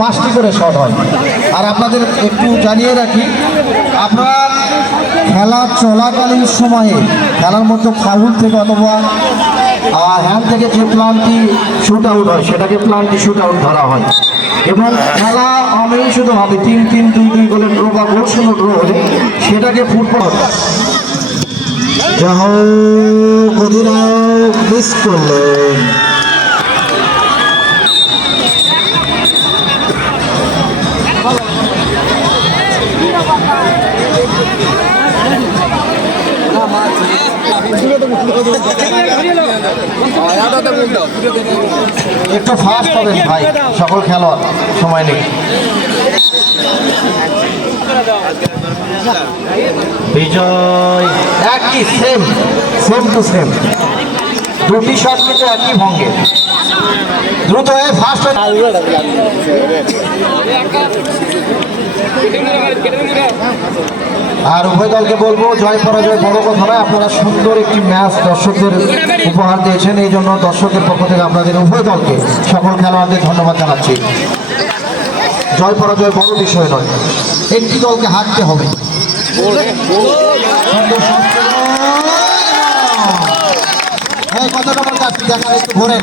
পাঁচটি করে শট হয়। আর আপনাদের একটু জানিয়ে রাখি, আপনারা খেলা চলাকালীন সময়ে, খেলার মধ্যে ফাউল থেকে অথবা হ্যান্ড থেকে যে প্লান্টি শুট আউট হয়, সেটাকে প্লান্টি শুট আউট ধরা হয়। এবং খেলা অমীষিতভাবে তিন তিন, দুই দুই গোলে ড্র বা গোল শূন্য ড্র হলে সেটাকে ফুটবল যাহো অধিনায়ক মিস করলেন। একটু ফাস্ট হবেন ভাই, সকল খেলোয়াড়, সময় নেই। বিজয়, একই সেম সেম টু সেম দুটি শট কিন্তু একই ভঙ্গে। দ্রুত হয়ে ফাস্ট আর উভয় দলকে বলব, জয় পরাজয় বড় কথা নয়, আপনারা সুন্দর একটি ম্যাচ দর্শকদের উপহার দিয়েছেন, এই জন্য দর্শকদের পক্ষ থেকে আপনাদের উভয় দলকে, সকল খেলোয়াড়দের ধন্যবাদ জানাচ্ছি। জয় পরাজয় বড় বিষয় নয়, একটি দলকে হারতে হবে। কত নম্বর দেখা, একটু ঘোরেন।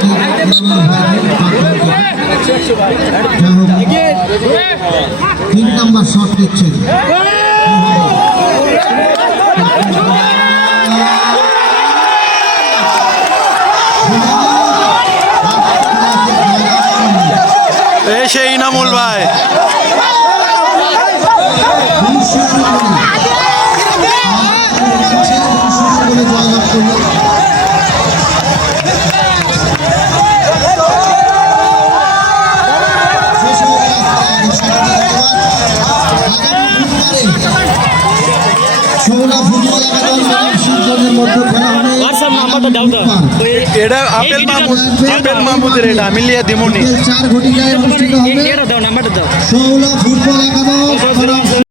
তিন নম্বর শট নিচ্ছেন সেই ইনামুল এটা আপেল মাহমুদ আপেল মাহমুদের এটা আমি লিয়ে দিমুনি চার ঘটিকায় অনুষ্ঠিত হবে ফুটবল